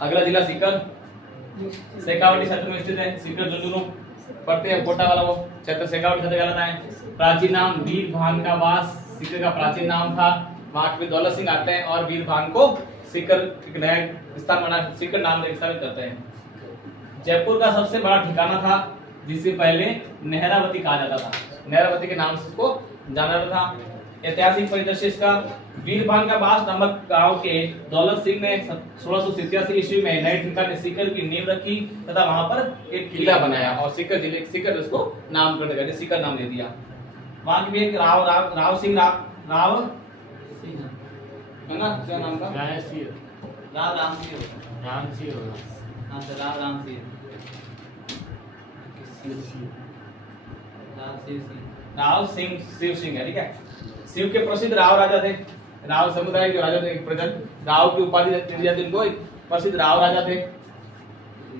अगला जिला सीकर, शेखावटी क्षेत्र में स्थित है। सीकर झुंझुनू पड़ते हैं, कोटा वाला वो क्षेत्र शेखावटी क्षेत्र कहलाता है। प्राचीन नाम वीर भान का वास सीकर का प्राचीन नाम था। वहां पे दौलत सिंह आते हैं और वीर भान को सीकर एक नया स्थान बना सीकर नाम स्थापित करते हैं। जयपुर का सबसे बड़ा ठिकाना था जिसे पहले नेहरावती कहा जाता था। नेहरावती के नाम से इसको जाना जाता था। ऐतिहासिक परिदृश्य इसका, वीरभान का बास नामक गांव के दौलत सिंह ने 1687 ईस्वी में नए ठिकाने सीकर की नींव रखी तथा वहां पर एक किला बनाया और सीकर जिले सीकर उसको नामकरण कर दिया, सीकर नाम दे दिया। वहां की भी एक राव सिंह है ना, क्या नाम था? राम सिंह हाँ सर, राम सिंह राव सिंह शिव सिंह है, ठीक है। शिव के प्रसिद्ध राव राजा थे। राव समुदाय के राजा थे, प्रजन राव की उपाधि दी जाती उनको। प्रसिद्ध राव राजा थे।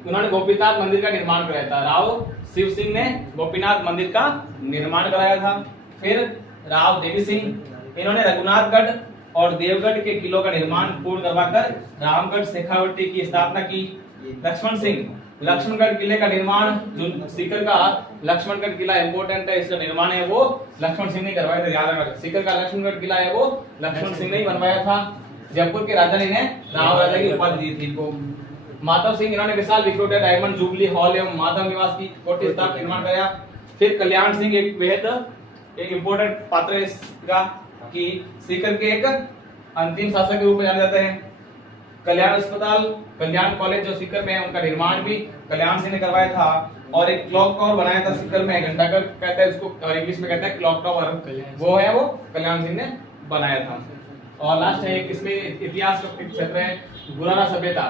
उन्होंने गोपीनाथ मंदिर का निर्माण कराया था। राव शिव सिंह ने गोपीनाथ मंदिर का निर्माण कराया था। फिर राव देवी सिंह, इन्होंने रघुनाथगढ़ और देवगढ़ के किलों का निर्माण पूर्ण करवाकर रामगढ़ शेखावटी की स्थापना की। लक्ष्मण सिंह, लक्ष्मणगढ़ किले का निर्माण, जो सीकर का लक्ष्मणगढ़ किला इंपोर्टेंट है, इसका निर्माण है वो लक्ष्मण सिंह ने करवाया था। याद रखना, सीकर का लक्ष्मणगढ़ किला है वो लक्ष्मण सिंह ने ही बनवाया था। जयपुर के राजा ने राव राजा की उपाधि दी थी इनको। माधव सिंह, इन्होंने विशाल विक्टोरिया डायमंड जुबली हॉल एवं माधव निवास की कोठी स्थान निर्माण कराया। फिर कल्याण सिंह एक बेहद एक इंपोर्टेंट पात्र है इसका कि सीकर के एक अंतिम शासक के रूप में जाने जाते हैं। कल्याण अस्पताल, कल्याण कॉलेज जो सीकर में है, उनका निर्माण भी कल्याण सिंह ने करवाया था। और एक क्लॉक टावर बनाया था सीकर में, घंटाघर कहते हैं उसको, और इंग्लिश में कहते हैं क्लॉक टावर, वो है वो कल्याण सिंह ने बनाया था। और लास्ट है एक इसमें इतिहास का क्षेत्र है गुरारा सभ्यता।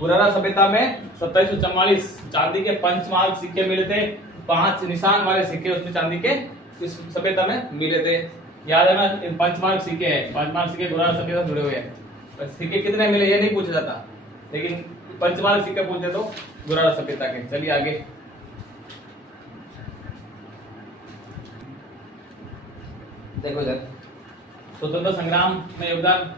गुरारा सभ्यता में 2744 चांदी के पंचमार्क सिक्के मिले थे। 5 निशान वाले सिक्के उसमें चांदी के इस सभ्यता में मिले थे। याद है ना, पंचमार्क सिक्के हैं, पंचमार्क सिक्के गुरारा सभ्यता से जुड़े हुए हैं। सिक्के कितने मिले ये नहीं पूछा जाता, लेकिन पंचमार्क सिक्के पूछे तो गुरारा सभ्यता के। चलिए आगे। देखो इधर, स्वतंत्रता संग्राम में योगदान,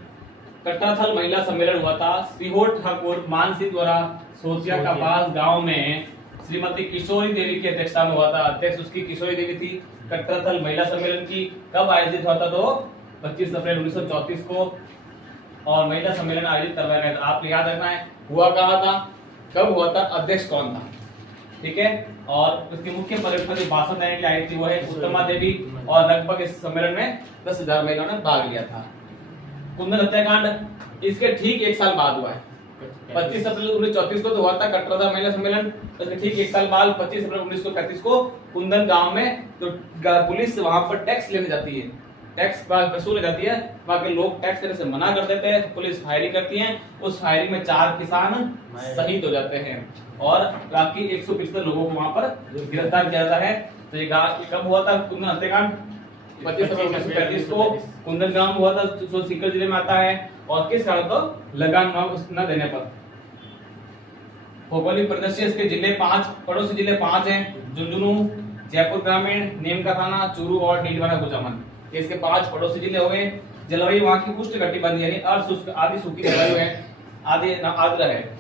कट्टाथल महिला सम्मेलन हुआ था। सीहोर ठाकुर मान सिंह द्वारा सोचिया का पास गांव में श्रीमती किशोरी देवी की अध्यक्षता में हुआ था। अध्यक्ष उसकी किशोरी देवी थी। कट्टाथल महिला सम्मेलन की कब आयोजित हुआ था? तो 25 अप्रैल 1934 को। और महिला सम्मेलन आयोजित करवाया गया था। आपको याद रखना है हुआ कहाँ था, कब हुआ था, अध्यक्ष कौन था, ठीक है। और उसकी मुख्य परिषद भाषण देने के लिए आई थी वो है उत्तमा देवी। और लगभग इस सम्मेलन में 10,000 महिलाओं ने भाग लिया था। कुंदन हत्याकांड इसके ठीक 1 साल बाद हुआ है। 25 अप्रैल 1934 को तो हुआ था कटरादा महिला सम्मेलन। उसके ठीक 1 साल बाद 25 अप्रैल 1935 को कुंदन गांव में तो पुलिस वहां पर टैक्स लेने जाती है, टैक्स वसूल जाती है। वहां के लोग टैक्स देने से मना कर देते हैं, पुलिस फायरिंग करती है। उस फायरिंग में 4 किसान शहीद हो जाते हैं और बाकी 175 लोगों को वहां पर गिरफ्तार किया जाता है। तो ये कब हुआ था कुंदन हत्याकांड? 25 अप्रैल 1935 को कुंदन गांव में हुआ था, जो सीकर जिले में आता है। और किस कारण? तो लगान न देने पर। भौगोलिक परिदृश्य इसके जिले 5 पड़ोसी जिले 5 हैं, झुंझुनू, जयपुर ग्रामीण, नीम का थाना, चूरू और नीलवाड़ा कुचामन। इसके 5 पड़ोसी जिले हो गए। जलवायु वहां की उष्णकटिबंधीय यानी अर्धशुष्क आदि सूखी जलवायु है, आदि आर्द्र है।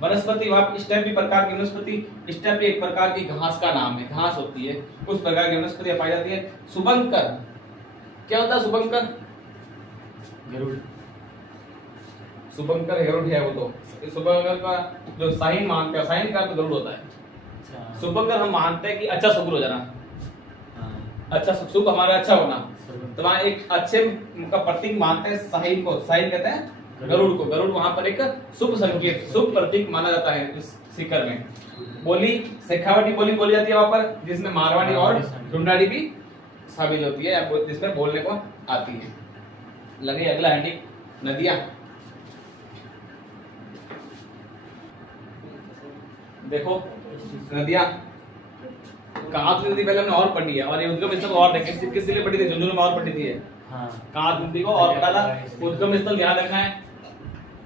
वनस्पति वहां स्टेपी प्रकार की वनस्पति, स्टेपी एक प्रकार की घास का नाम है, घास होती है, कुछ प्रकार की वनस्पति पाई जाती है। शुभंकर क्या होता है? शुभंकर गरुड़, शुभंकर गरुड़ है वो तो। शुभंकर का जो साइन मानते हैं, साइन का तो गरुड़ होता है। शुभंकर हम मानते हैं कि अच्छा शुक्र हो जाना, अच्छा शुभ हमारा अच्छा होना। तो वहाँ एक अच्छे का प्रतीक मानते हैं साहिल को, साहिल कहते हैं गरुड़ को। गरुड़ वहां पर एक शुभ संकेत, शुभ प्रतीक माना जाता है इस सीकर में। बोली शेखावटी बोली बोली जाती है वहां पर, जिसमें मारवाड़ी और ढूंढाड़ी भी शामिल होती है, जिसमें बोलने को आती है। लगे अगला हैंडी नदियां। देखो नदियां कहाँ नदी पहले हमने और पढ़ी है, और ये उद्गम स्थल और किस जिले पढ़ी थी? झुंझुनू में और पढ़ी थी। कहाँ नदी को और पढ़ा था। उद्गम स्थल ध्यान रखना है,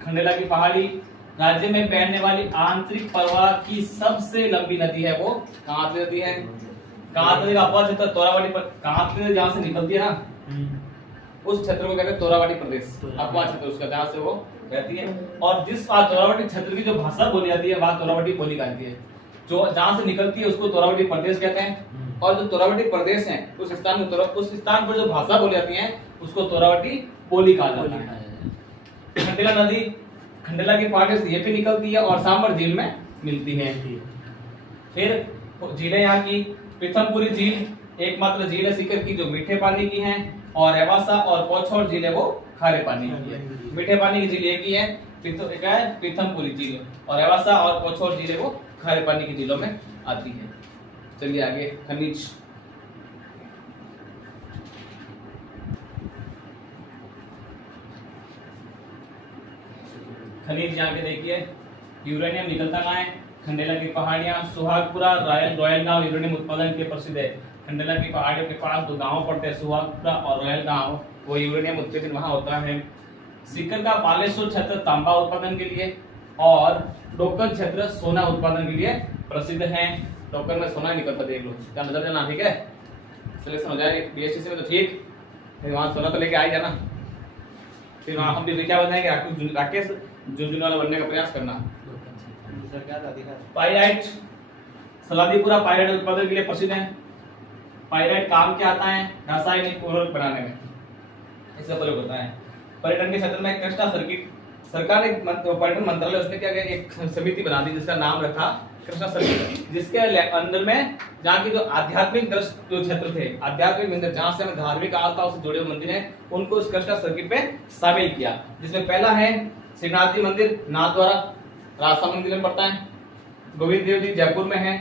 खंडेला की पहाड़ी। राज्य में बहने वाली आंतरिक प्रवाह की सबसे लंबी नदी है वो कांतली नदी है। कांतली का अपवाद क्षेत्र तोरावड़ी पर, कांतली नदी जहाँ से निकलती है ना, उस क्षेत्र को कहते हैं तोरावटी प्रदेश, अपवाद क्षेत्र उसका, जहाँ से वो रहती है। और जिस तोरावटी क्षेत्र की जो भाषा बोली जाती है वहाँ तोरावटी बोली जाती है। जो जहाँ से निकलती है उसको तोरावटी प्रदेश कहते हैं। और जो तोरावटी प्रदेश है उस स्थान में उस स्थान पर जो भाषा बोली जाती है उसको तोरावटी बोली कहा जाता है। खंडेला नदी खंडेला के पहाड़ से ये भी निकलती है और सांबर झील में मिलती है। फिर झीलें यहाँ की पीथमपुरी झील एकमात्र झील है सीकर की जो मीठे पानी की है, और रेवासा और पोछौर झील है वो खारे पानी की है। मीठे पानी की झील एक ही है, पीथमपुरी झील, और रेवासा और पोछौर झील है वो खारे पानी की झीलों में आती है। चलिए आगे, खनिज। खनिज यहाँ पे देखिए, यूरेनियम निकलता कहाँ है? खंडेला की पहाड़ियां, सुहागपुरा, रॉयल गांव यूरेनियम उत्पादन के प्रसिद्ध है। खंडेला की पहाड़ियों के पास दो गांव पड़ते हैं, सुहागपुरा और रॉयल गांव, वो यूरेनियम उत्पादन वहां होता है। सीकर का बालेश्वर क्षेत्र तांबा उत्पादन के लिए और डोकन क्षेत्र सोना उत्पादन के लिए प्रसिद्ध है। डोकन में सोना निकलता, देख लो, क्या नजर देना, ठीक है, सिलेक्शन हो जाए बीएसटीसी में तो ठीक, फिर वहां सोना तो लेके आ ही जाना, फिर वहां हम भी क्या बनाएंगे, राकेश झुंझुनवाला बनने का प्रयास करना। पाइराइट, सलादीपुरा पाइराइट उत्पादन के लिए प्रसिद्ध है। पाइराइट काम क्या आता है? रासायनिक उर्वरक बनाने में इसका प्रयोग होता है। पर्यटन के क्षेत्र में कृष्णा सर्किट, सरकार ने पर्यटन मंत्रालय उसने क्या किया, एक समिति बना दी जिसका नाम रखा कृष्णा सर्किट, जिसके अंदर में जहाँ की जो आध्यात्मिक दृष्टि जो क्षेत्र थे, आध्यात्मिक मंदिर जहाँ से हमें धार्मिक आस्था से जुड़े हुए मंदिर हैं, उनको उस कृष्णा सर्किट पे शामिल किया। जिसमें पहला है श्रीनाथ जी मंदिर नाथद्वारा, राजसा मंदिर में पड़ता है। गोविंद देव जी जयपुर में है,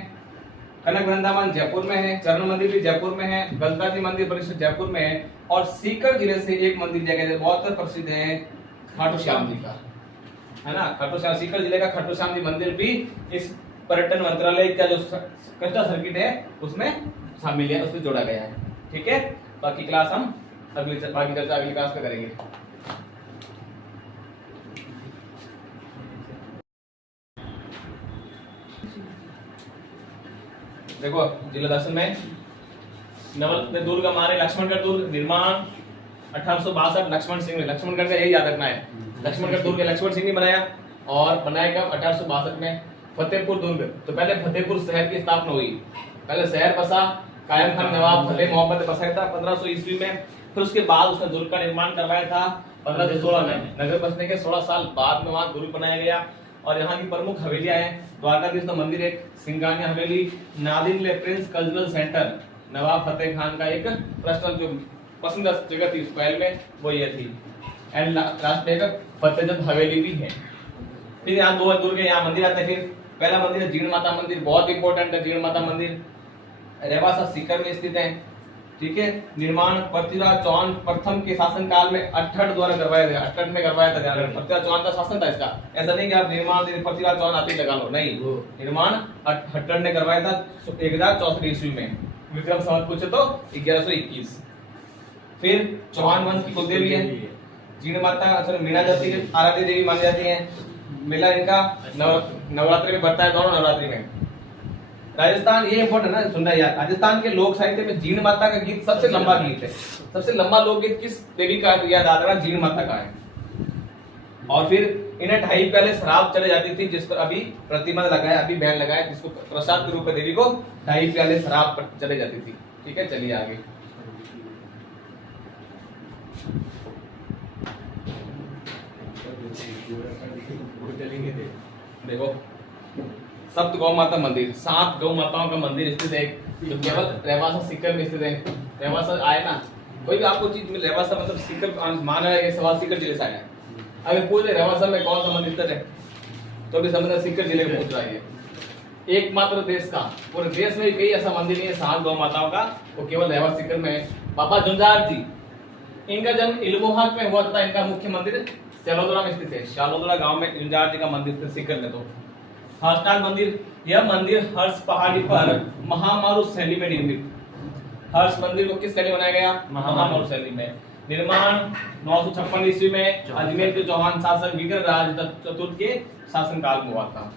कनक वृंदावन जयपुर में है, चरण मंदिर भी जयपुर में है, गलता जी मंदिर परिसर जयपुर में है, और सीकर जिले से एक मंदिर जगह बहुत प्रसिद्ध है, खाटू श्याम जी का, है ना, खाटू श्याम, सीकर जिले का खाटू श्याम जी मंदिर भी इस पर्यटन मंत्रालय का जो कृष्णा सर्किट है उसमें शामिल है, उसमें जोड़ा गया है। ठीक है, बाकी क्लास हम बाकी चर्चा अगली क्लास में करेंगे। देखो जिला दर्शन में नवल दुर्ग हमारे लक्ष्मणगढ़ दुर्ग निर्माण 1862, लक्ष्मण सिंह ने, लक्ष्मणगढ़ का यही याद रखना है, लक्ष्मणगढ़ दुर्ग लक्ष्मण सिंह ने बनाया, और बनाया कब? 1862 में। फतेहपुर दुर्ग, तो पहले फतेहपुर शहर की स्थापना हुई, पहले शहर बसा, कायम खान नवाब फतेह मोहम्मद बसाया था 1500 ईस्वी में, फिर उसके बाद उसने दुर्ग का निर्माण करवाया था 1516 में। नगर बसने के 16 साल बाद में वहां दुर्ग बनाया गया, और यहाँ की प्रमुख हवेलियां हैं, द्वारकाधीश का मंदिर एक, सिंगानिया हवेली, नादिन प्रिंस कल्चरल सेंटर, नवाब फतेह खान का एक पर्सनल जो पसंद जगह थी उस पहल में वो ये थी, एंड लास्ट में फतेहजंग हवेली भी है। फिर यहाँ दो दुर्ग यहाँ मंदिर आते हैं। फिर पहला मंदिर है जीर्ण माता मंदिर, बहुत इंपॉर्टेंट है जीर्ण माता मंदिर, रेवासा सीकर में स्थित है। ठीक है, निर्माण पृथ्वीराज चौहान प्रथम के शासन काल में अट्ठड़ द्वारा करवाया गया, अट्ठड़ में करवाया था, पृथ्वीराज चौहान का शासन था इसका, ऐसा नहीं कि आप निर्माण पृथ्वीराज चौहान आते ही लगा लो, नहीं, निर्माण अट्ठड़ ने करवाया था 1064 ईस्वी में, विक्रम संवत पूछे तो 1121। फिर चौहान वंश की कुलदेवी है जीर्ण माता, मीना जाति की आराध्य देवी मानी जाती है। मेला इनका नवरात्रि में बढ़ता है, दोनों नवरात्रि में। राजस्थान, ये इंपॉर्टेंट है ना, सुनना यार, राजस्थान के लोक साहित्य में जीर्ण माता का गीत सबसे लंबा गीत है, सबसे लंबा लोकगीत किस देवी का है तो याद आता है, जीर्ण माता का है। और फिर इन्हें 2.5 पहले शराब चले जाती थी, जिस पर अभी प्रतिबंध लगाया, अभी बैन लगाया, जिसको प्रसाद के रूप में देवी को 2.5 प्याले शराब चले जाती थी। ठीक है, चलिए आगे। देखो सप्त गौ माता मंदिर, 7 गौ माताओं का मंदिर स्थित है, जो केवल रेवासा सीकर में स्थित है। रेवासा आए ना, कोई भी आपको चीज मिले, रेवासा मतलब सीकर माना है, ये सवाल सीकर जिले से आया है। अगर पूछे रेवासा में कौन सा मंदिर स्थित है तो भी समझना सीकर जिले में पूछ रहा है। एकमात्र देश का, पूरे देश में कई ऐसा मंदिर नहीं है 7 गौ माताओं का, वो केवल रेवासा सीकर में है। बाबा झुंझार जी, इनका जन्म इलमोहाट में हुआ तथा इनका मुख्य मंदिर शालोदरा में स्थित है। शालोदरा गांव में झुंझार जी का मंदिर स्थित सीकर में। तो हर्षनाथ मंदिर, यह मंदिर हर्ष पहाड़ी पर महामारू शैली में निर्मित। हर्ष मंदिर को किस शैली बनाया गया? महामारू शैली में। निर्माण 956 ईस्वी में अजमेर के चौहान शासक विग्रहराज चतुर्थ के शासन काल में हुआ था।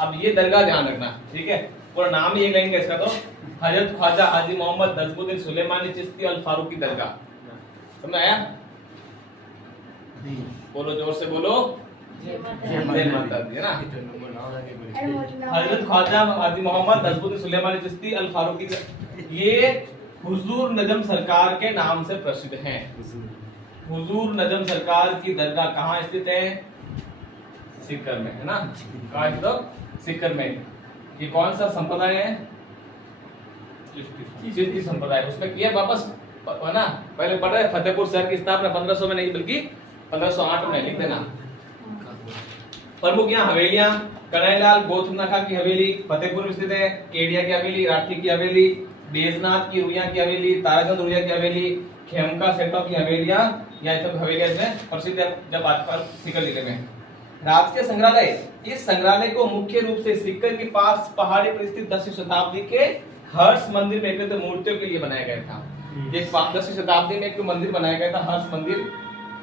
अब ये दरगाह ध्यान रखना, ठीक है, पूरा नाम ही एक लेंगे इसका, तो हजरत ख्वाजा हाजी मोहम्मद नजमुद्दीन सुलेमानी चिश्ती अल फारूकी दरगाह, समझ आया? बोलो जोर से बोलो, जय माता दी, है ना? हजरत ख्वाजा हाजी मोहम्मद नजमुद्दीन सुलेमानी चिश्ती अल फारूकी, ये हुजूर नजम सरकार के नाम से प्रसिद्ध हैं। हुजूर नजम सरकार की दरगाह कहाँ स्थित है? सीकर में, है ना? कहाँ स्थित? सीकर में। ये कौन सा संप्रदाय है? चिश्ती संप्रदाय। उसमें किया वापस, है ना? पहले पढ़ रहे फतेहपुर शहर की स्थापना 1500 में नहीं बल्कि 1508 में, लिख देना। प्रमुख यहाँ हवेलियां, कन्हैयालाल गोथनखा की हवेली फतेहपुर में स्थित है, केडिया की हवेली, राठी की हवेली, बेजनाथ की रुइया की हवेली, ताराचंद रुइया की हवेली, खेमका सेठों की हवेलियां, यहाँ सब हवेलियां इसमें प्रसिद्ध है जब आजकल सीकर जिले में। राजकीय संग्रहालय, इस संग्रहालय को मुख्य रूप से सीकर के पास पहाड़ी पर स्थित 10वीं शताब्दी के हर्ष मंदिर में एकत्र मूर्तियों के लिए बनाया गया था। ये 10वीं शताब्दी में एक मंदिर बनाया गया था, हर्ष मंदिर।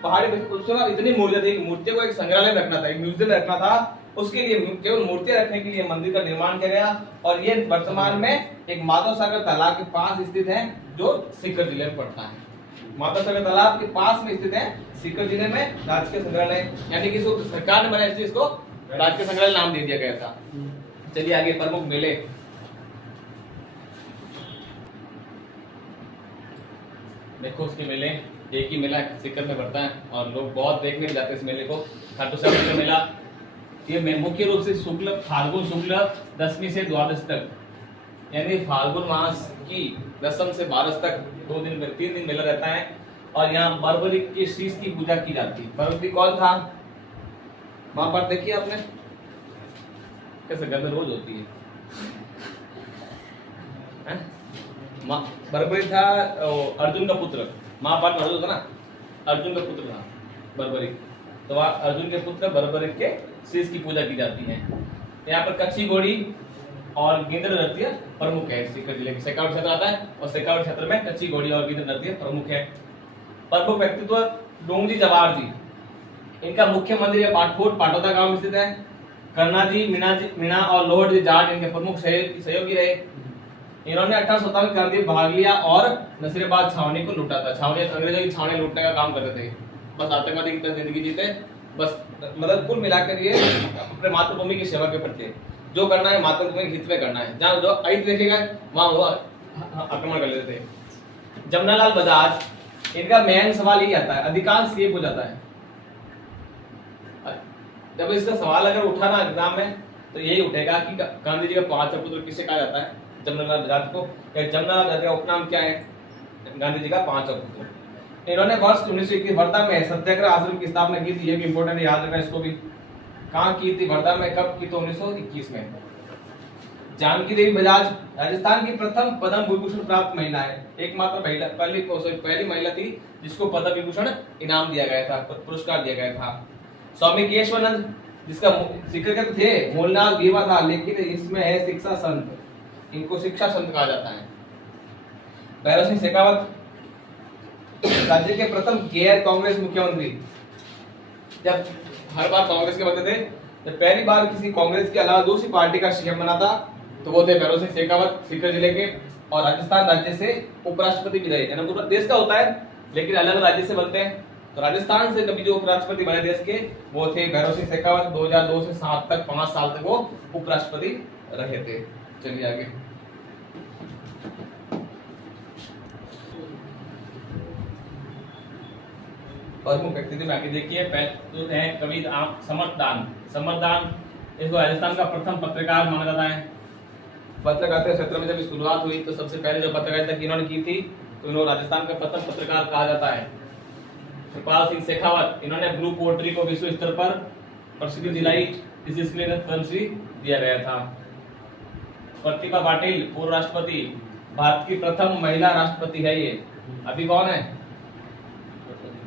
पहाड़ी पर उसमें इतनी मूर्तियां थी, मूर्तियों को एक संग्रहालय में रखना था, एक म्यूजियम में रखना था। उसके लिए केवल मूर्तियां रखने के लिए मंदिर का निर्माण किया गया और ये वर्तमान में एक माधव सागर तालाब के पास स्थित है जो सीकर जिले में पड़ता है। माधव सागर तालाब के पास में स्थित है सीकर जिले में राजकीय संग्रहालय, यानी कि इसको सरकार ने बनाया इसलिए इसको राजकीय संग्रहालय नाम दे दिया गया था। चलिए आगे, प्रमुख मेले। देखो उसके मेले, एक ही मेला सीकर में पड़ता है और लोग बहुत देखने जाते हैं इस मेले को। खाटू श्याम का मेला, ये मुख्य रूप से शुक्ल फाल्गुन शुक्ल 10वीं से द्वादश तक, यानी फाल्गुन मास की 10 से 12 तक 3 दिन मेला रहता है। और यहाँ बर्बरिक के शीश की पूजा की जाती है। बर्बरिक कौन था? महाभारत देखिए आपने, कैसे घर में रोज होती है? बर्बरिक था अर्जुन का पुत्र, महाभारत में अर्जुन था ना, अर्जुन का पुत्र था बर्बरिक। तो वहाँ अर्जुन के पुत्र बर्बरिक के शीश की पूजा की जाती है। यहाँ पर कच्ची घोड़ी और गिंदड़ नृत्य प्रमुख है। सीकर जिले के शेखावाटी क्षेत्र आता है और शेखावाटी क्षेत्र में कच्ची घोड़ी और गिंदड़ नृत्य प्रमुख है। प्रमुख व्यक्तित्व डोंगजी जवाहर जी, इनका मुख्य मंदिर पाटफोट पाटोदा गांव में स्थित है। कर्णा जी, मीणा और लोहड़ जी जाट इनके प्रमुख सहयोगी रहे। इन्होंने 1857 क्रांति में भाग लिया और नसीराबाद छावनी को लूटा था। छावनी अंग्रेजों की छावनी लूटने का काम करते थे, बस आतंकवादी की तरह जिंदगी जीते, बस मतलब कुल मिलाकर ये अपने मातृभूमि की सेवा के प्रति जो करना है मातृभूमि के हित में करना है। जहाँ जो अहित देखेगा वहां वो आक्रमण कर लेते थे। जमनालाल बजाज, इनका मेन सवाल यही आता है, अधिकांश ये हो जाता है जब इसका सवाल अगर उठा ना एग्जाम में तो यही उठेगा कि गांधी जी का 5 पुत्र किसे कहा जाता है? जमनालाल बजाज को। जमनालाल बजाज का उपनाम क्या है? गांधी जी का 5 पुत्र। इन्होंने वर्ष 1921 वर्धा में सत्याग्रह आश्रम की स्थापना की थी। ये भी इंपॉर्टेंट है, याद रखना इसको भी। कहाँ की थी? वर्धा में। कब की? तो 1921 में। जानकी देवी बजाज राजस्थान की प्रथम पद्म विभूषण प्राप्त महिला है, एकमात्र महिला, पहली महिला थी जिसको पद्म विभूषण इनाम दिया गया था, पुरस्कार दिया गया था। स्वामी केशवानंद, जिसका सीकर के थे, मूलनाथ गीवा था लेकिन इसमें है शिक्षा संत, इनको शिक्षा संत कहा जाता है। भैरव सिंह शेखावत, राज्य के प्रथम गैर कांग्रेस मुख्यमंत्री। जब हर बार कांग्रेस के बनते थे, जब पहली बार किसी कांग्रेस के अलावा दूसरी पार्टी का सीएम बना था तो वो थे भैरव सिंह शेखावत, सीकर जिले के। और राजस्थान राज्य से उपराष्ट्रपति भी रहे, पूरा देश का होता है लेकिन अलग राज्य से बनते हैं। तो राजस्थान से कभी जो उपराष्ट्रपति बने देश के वो थे भैरव सिंह शेखावत। 2002 से 7 तक 5 साल तक वो उपराष्ट्रपति रहे थे। चलिए आगे। प्रमुख व्यक्तित्व आगे देखिए। तो है कवि समर्थदान। समर्थदान इसको राजस्थान का प्रथम पत्रकार माना जाता है। पत्रकारिता क्षेत्र में जब शुरुआत हुई तो सबसे पहले जो पत्रकारिता की इन्होंने की थी तो इन्होंने राजस्थान का प्रथम पत्रकार कहा जाता है। कृपाल सिंह शेखावत, इन्होंने ब्लू पोएट्री को विश्व स्तर पर प्रसिद्धि दिलाई, जिसके लिए पद्मश्री दिया गया था। प्रतिभा पाटिल, पूर्व राष्ट्रपति, भारत की प्रथम महिला राष्ट्रपति है ये। अभी कौन है?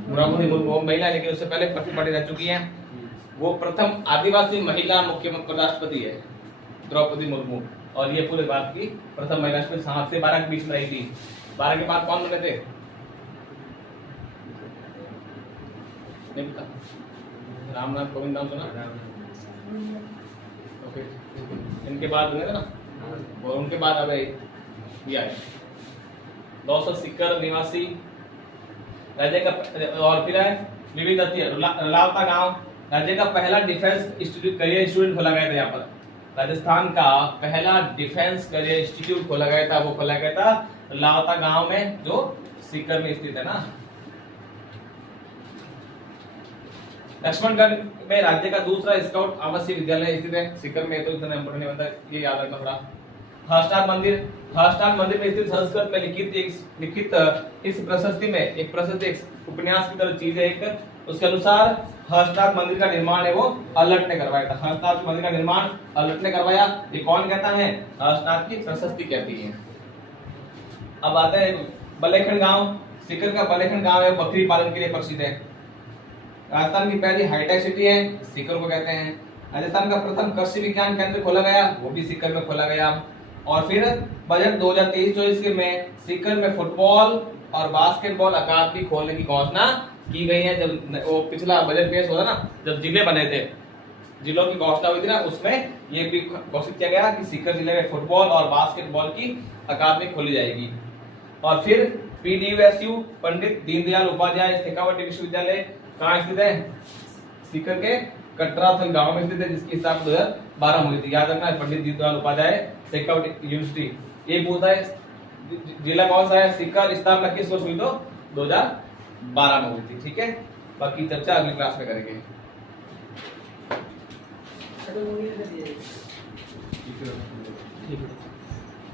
द्रौपदी मुर्मू महिला, लेकिन उससे पहले प्रतिभा पाटिल रह चुकी हैं। वो प्रथम आदिवासी महिला मुख्यमंत्री राष्ट्रपति है द्रौपदी मुर्मू। और ये पूरे भारत की प्रथम महिला राष्ट्रपति 7 से 12 के बीच में रही थी। 12 के बाद कौन बने थे? रामनाथ कोविंद नाम सुना? ओके, इनके बाद बने थे ना, और उनके बाद अब ये आए। दौसा सीकर निवासी राज्य का, और फिर है विविध रलावता गांव, राज्य का पहला डिफेंस करियर इंस्टीट्यूट खोला गया था यहाँ पर। राजस्थान का पहला डिफेंस करियर इंस्टीट्यूट खोला गया था, वो खोला गया था रलावता गांव में, जो सीकर में स्थित है ना। लक्ष्मणगढ़ में राज्य का दूसरा स्काउट आवासीय विद्यालय स्थित है, सीकर में, तो इतना इंपोर्टेंट नहीं बनता, ये याद रखना थोड़ा। हर्षनाथ मंदिर में स्थित संस्कृत में लिखित इस प्रशस्ति में एक प्रशस्ति एक उपन्यास की तरह चीज है एक। उसके अनुसार हर्षनाथ मंदिर का निर्माण है वो अल्लट ने करवाया था। हर्षनाथ मंदिर का निर्माण अल्लट ने करवाया। ये कौन कहता है? हर्षनाथ की प्रशस्ति कहती है। अब आते हैं बलेखंड गांव। सीकर का बलेखंड गांव है, बकरी पालन के लिए प्रसिद्ध है। राजस्थान की पहली हाईटेक सिटी है, सीकर को कहते हैं। राजस्थान का प्रथम कृषि विज्ञान केंद्र खोला गया, वो भी सीकर में खोला गया। और फिर बजट 2023-24 के में सीकर में फुटबॉल और बास्केटबॉल अकादमी खोलने की घोषणा की गई है। जब वो पिछला बजट पेश हुआ ना, जब जिले बने थे, जिलों की घोषणा हुई थी ना, उसमें ये भी घोषित किया गया कि सीकर जिले में फुटबॉल और बास्केटबॉल की अकादमी खोली जाएगी। और फिर PDUSU पंडित दीनदयाल उपाध्याय शेखावटी विश्वविद्यालय कहाँ स्थित है? सीकर के कटराथल गांव में स्थित है, जिसकी स्थापना 2012 में हुई थी। याद रखना है, पंडित दीनदयाल उपाध्याय शेखावटी यूनिवर्सिटी। एक पूछता है जिला कौन सा है? सीकर। स्थापना किस वर्ष हुई? तो 2012 में हुई थी। ठीक है, बाकी चर्चा अगली क्लास में करेंगे। ठीक है।